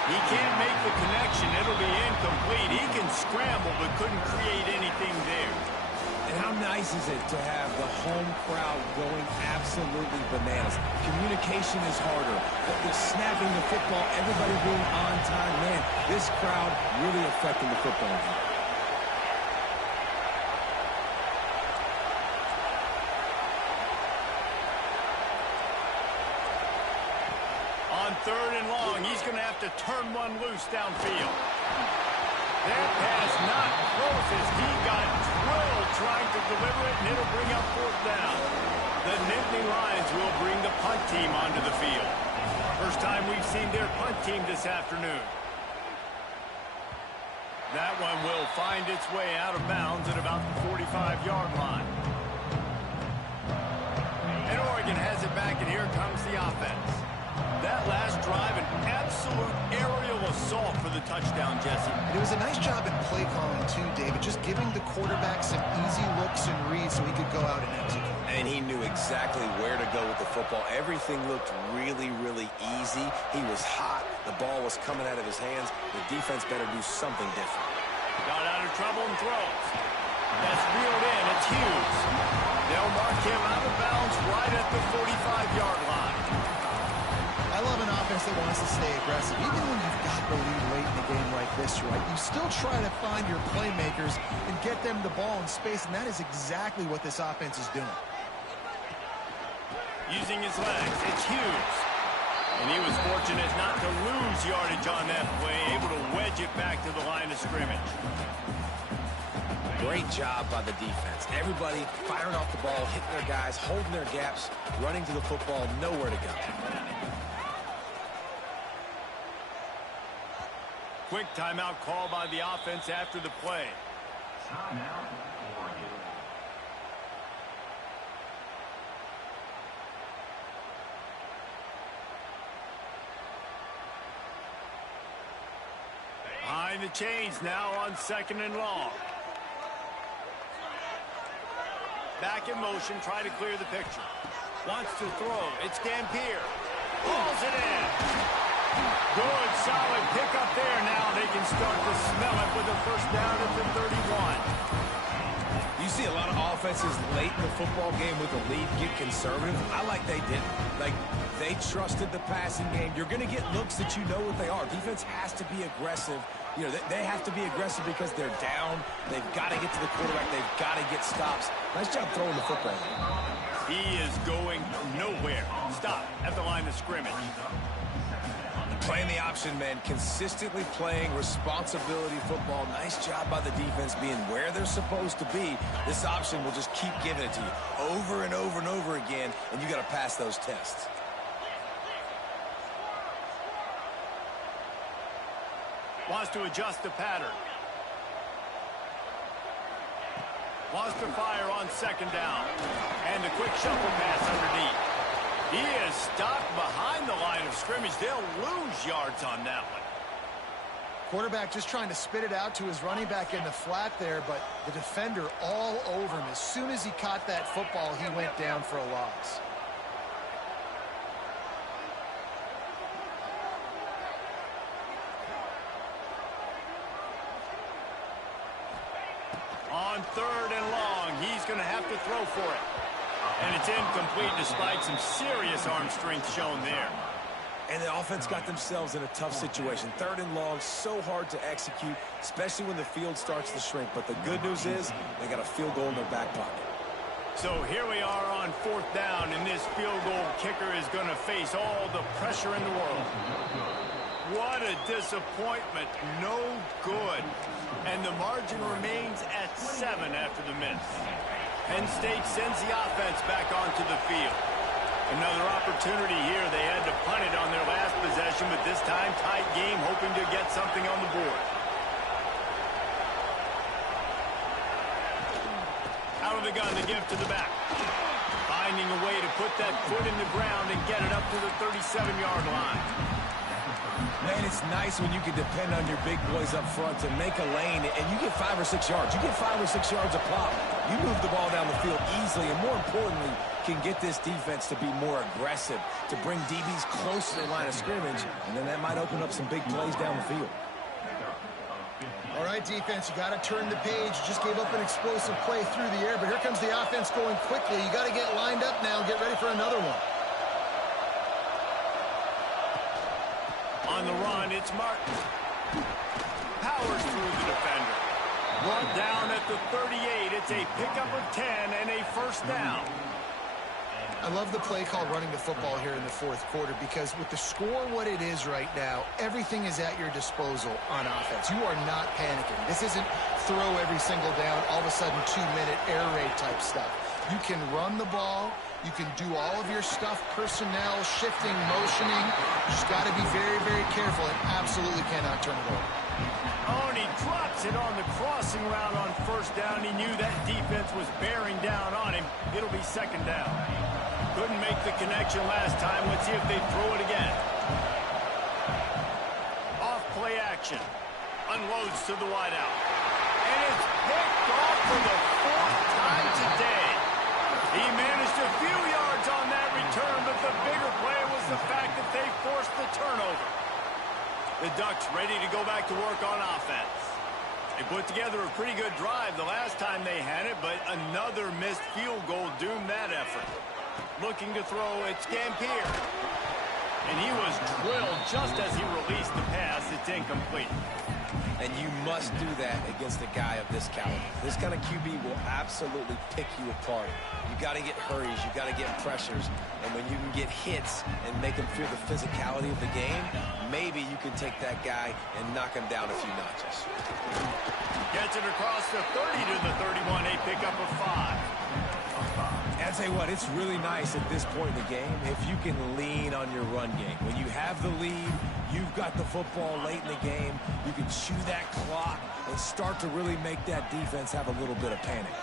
He can't make the connection. It'll be incomplete. He can scramble, but couldn't create anything there. And how nice is it to have the home crowd going absolutely bananas? Communication is harder, but with snapping the football, everybody being on time, man, this crowd really affecting the football game. On 3rd and long, he's going to have to turn one loose downfield. That pass not close as he got drilled trying to deliver it, and it'll bring up 4th down. The Nittany Lions will bring the punt team onto the field. First time we've seen their punt team this afternoon. That one will find its way out of bounds at about the 45-yard line. And Oregon has it back, and here comes the offense. That last drive, an absolute aerial assault for the touchdown, Jesse. It was a nice job in play calling, too, David, just giving the quarterback some easy looks and reads so he could go out and execute. And he knew exactly where to go with the football. Everything looked really, really easy. He was hot. The ball was coming out of his hands. The defense better do something different. Got out of trouble and throws. That's reeled in. It's Hughes. They'll mark him out of bounds right at the 45-yard line. I love an offense that wants to stay aggressive. Even when you've got the lead late in a game like this, right, you still try to find your playmakers and get them the ball in space, and that is exactly what this offense is doing. Using his legs, it's Hughes. And he was fortunate not to lose yardage on that play, able to wedge it back to the line of scrimmage. Great job by the defense. Everybody firing off the ball, hitting their guys, holding their gaps, running to the football, nowhere to go. Quick timeout call by the offense after the play. Behind the chains now on 2nd and long. Back in motion, try to clear the picture. Wants to throw. It's Dampier. Pulls it in. Good, solid pickup there. Now they can start to smell it with a first down at the 31. You see a lot of offenses late in the football game with the lead get conservative. I like they didn't. Like, they trusted the passing game. You're going to get looks that you know what they are. Defense has to be aggressive. You know, they have to be aggressive because they're down. They've got to get to the quarterback. They've got to get stops. Nice job throwing the football. He is going nowhere. Stop at the line of scrimmage. Playing the option man, consistently playing responsibility football. Nice job by the defense being where they're supposed to be. This option will just keep giving it to you over and over and over again, and you got to pass those tests. Wants to adjust the pattern. Wants to fire on second down. And a quick shuffle pass underneath. He is stopped behind the line of scrimmage. They'll lose yards on that one. Quarterback just trying to spit it out to his running back in the flat there, but the defender all over him. As soon as he caught that football, he went down for a loss. On third and long, he's going to have to throw for it. And it's incomplete despite some serious arm strength shown there. And the offense got themselves in a tough situation. Third and long, so hard to execute, especially when the field starts to shrink. But the good news is they got a field goal in their back pocket. So here we are on fourth down, and this field goal kicker is going to face all the pressure in the world. What a disappointment. No good. And the margin remains at 7 after the miss. Penn State sends the offense back onto the field. Another opportunity here. They had to punt it on their last possession, but this time tight game, hoping to get something on the board. Out of the gun to give to the back. Finding a way to put that foot in the ground and get it up to the 37-yard line. Man, it's nice when you can depend on your big boys up front to make a lane, and you get 5 or 6 yards. You get 5 or 6 yards a pop. You move the ball down the field easily, and more importantly, can get this defense to be more aggressive, to bring DBs close to the line of scrimmage, and then that might open up some big plays down the field. All right, defense, you got to turn the page. Just gave up an explosive play through the air, but here comes the offense going quickly. You got to get lined up now and get ready for another one. On the run, it's Martin. Powers through the defender. Brought down at the 38. It's a pickup of 10 and a first down. I love the play called running the football here in the fourth quarter because with the score what it is right now, everything is at your disposal on offense. You are not panicking. This isn't throw every single down, all of a sudden 2-minute air raid type stuff. You can run the ball. You can do all of your stuff, personnel, shifting, motioning. You just got to be very, very careful and absolutely cannot turn it over. Oh, and he drops it on the crossing route on first down. He knew that defense was bearing down on him. It'll be second down. Couldn't make the connection last time. Let's see if they throw it again. Off play action. Unloads to the wideout. And it's picked off for the 4th time today. He managed a few yards on that return, but the bigger play was the fact that they forced the turnover. The Ducks ready to go back to work on offense. They put together a pretty good drive the last time they had it, but another missed field goal doomed that effort. Looking to throw, it's Gampier. And he was drilled just as he released the pass. It's incomplete. And you must do that against a guy of this caliber. This kind of QB will absolutely pick you apart. You got to get hurries. You got to get pressures. And when you can get hits and make him feel the physicality of the game, maybe you can take that guy and knock him down a few notches. Gets it across the 30 to the 31, a pickup of 5. I'll tell you what, it's really nice at this point in the game if you can lean on your run game. When you have the lead, you've got the football late in the game, you can chew that clock and start to really make that defense have a little bit of panic.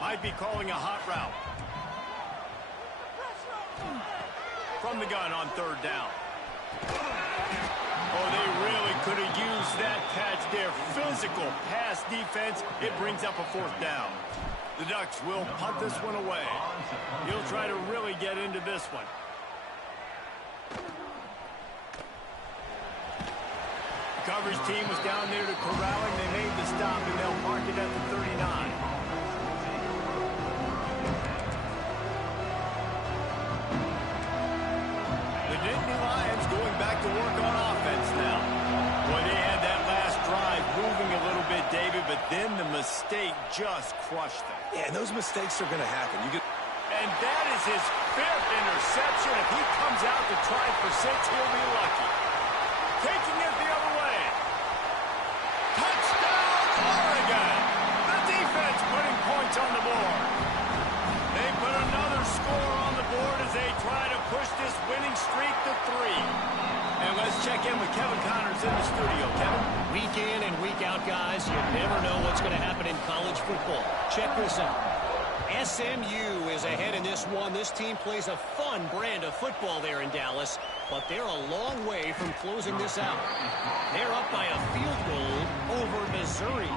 Might be calling a hot route. From the gun on third down. Oh, they really could have used that patch there. Physical pass defense. It brings up a 4th down. The Ducks will punt this one away. He'll try to really get into this one. The coverage team was down there to corralling. They made the stop, and they'll mark it at the 39. The Nittany Lions going back to work on offense now. Boy, they had that last drive moving a little bit, David, but then the mistake just crushed them. Yeah, and those mistakes are going to happen. And And that is his 5th interception. If he comes out to try for 6, he'll be lucky. Taking it the other way. Touchdown, Oregon! The defense putting points on the board. They put another score on the board as they try to push this winning streak to 3. And let's check in with Kevin Connors in the studio. Kevin? Week in and week out, guys, you never know what's going to happen in college football. Check this out. SMU is ahead in this one. This team plays a fun brand of football there in Dallas, but they're a long way from closing this out. They're up by a field goal over Missouri.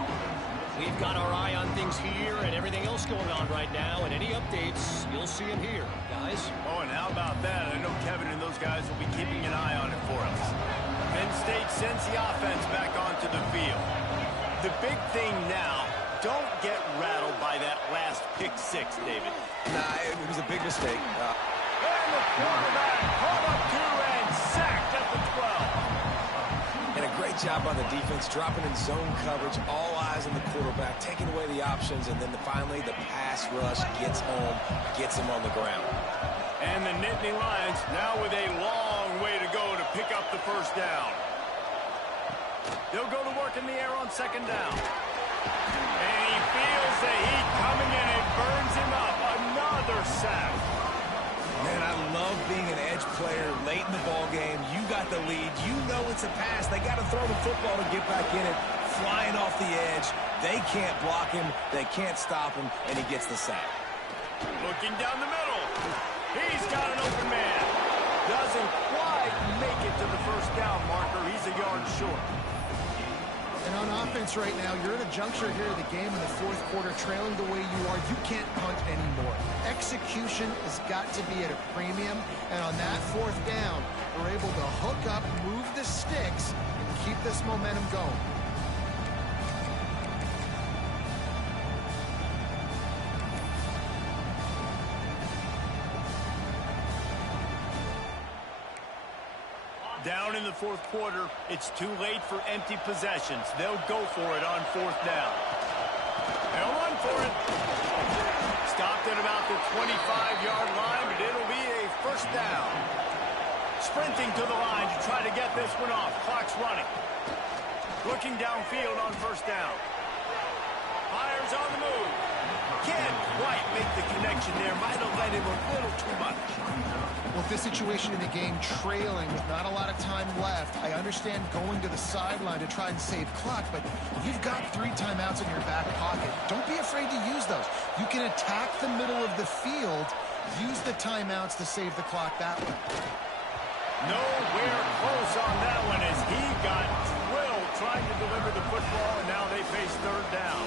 We've got our eye on things here and everything else going on right now, and any updates, you'll see them here, guys. Oh, and how about that? I know Kevin and those guys will be keeping an eye on it for us. Penn State sends the offense back onto the field. The big thing now, don't get rattled by that last pick-6, David. Nah, it was a big mistake. And the quarterback caught up to and sacked at the 12. And a great job on the defense, dropping in zone coverage, all eyes on the quarterback, taking away the options, and then finally the pass rush gets home, gets him on the ground. And the Nittany Lions now with a long way to go to pick up the first down. They'll go to work in the air on second down. And he feels the heat coming in and burns him up. Another sack. Man, I love being an edge player late in the ball game. You got the lead. You know it's a pass. They got to throw the football to get back in it. Flying off the edge. They can't block him. They can't stop him. And he gets the sack. Looking down the middle. He's got an open man. Doesn't quite make it to the first down marker. He's a yard short. And on offense right now, you're at a juncture here of the game in the 4th quarter, trailing the way you are. You can't punt anymore. Execution has got to be at a premium. And on that 4th down, we're able to hook up, move the sticks, and keep this momentum going. Down in the 4th quarter, it's too late for empty possessions. They'll go for it on 4th down. They'll run for it. Stopped at about the 25-yard line, but it'll be a first down. Sprinting to the line to try to get this one off. Clock's running. Looking downfield on first down. Fires on the move. Can't quite make the connection there. Might have led him a little too much. With this situation in the game, trailing with not a lot of time left, I understand going to the sideline to try and save clock, but you've got 3 timeouts in your back pocket. Don't be afraid to use those. You can attack the middle of the field, use the timeouts to save the clock that way. Nowhere close on that one as he got drilled trying to deliver the football, and now they face 3rd down.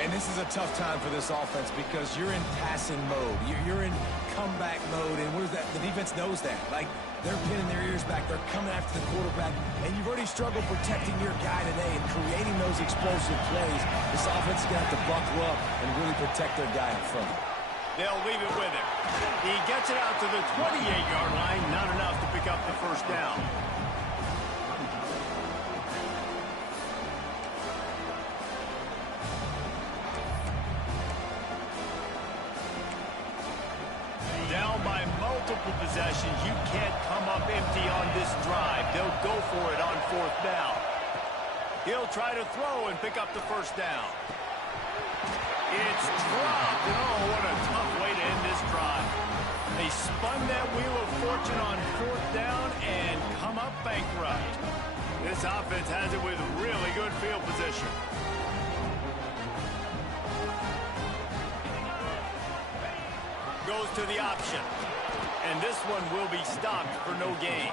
And this is a tough time for this offense because you're in passing mode. You're in comeback mode, and what is that? The defense knows that. Like, they're pinning their ears back. They're coming after the quarterback, and you've already struggled protecting your guy today and creating those explosive plays. This offense is going to have to buckle up and really protect their guy in front. They'll leave it with him. He gets it out to the 28-yard line, not enough to pick up the first down. Down by multiple possessions. You can't come up empty on this drive. They'll go for it on 4th down. He'll try to throw and pick up the first down. It's dropped, and oh, what a tough way to end this drive. They spun that wheel of fortune on 4th down and come up bankrupt. This offense has it with really good field position. Goes to the option. And this one will be stopped for no gain.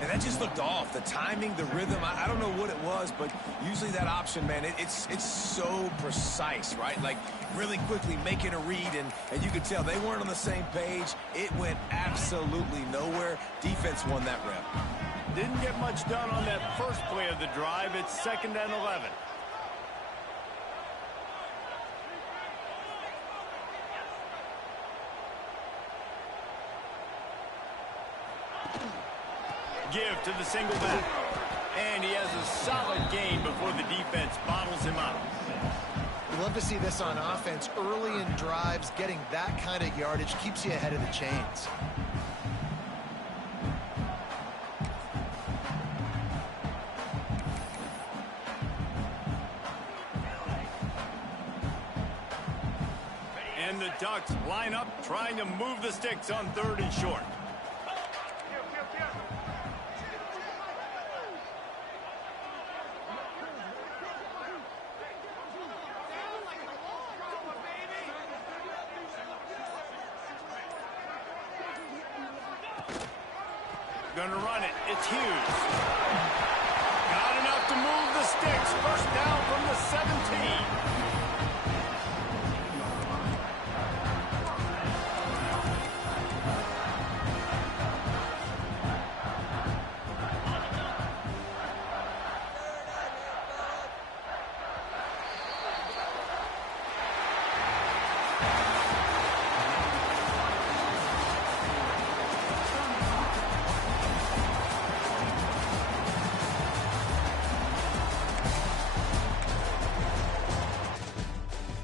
And that just looked off. The timing, the rhythm, I don't know what it was, but usually that option, man, it's so precise, right? Like, really quickly making a read, and you could tell they weren't on the same page. It went absolutely nowhere. Defense won that rep. Didn't get much done on that first play of the drive. It's 2nd and 11. Give to the single back. And he has a solid gain before the defense bottles him up. You love to see this on offense. Early in drives, getting that kind of yardage keeps you ahead of the chains. And the Ducks line up, trying to move the sticks on 3rd and short. Gonna run it. It's Hughes. Not enough to move the sticks. First down from the 17.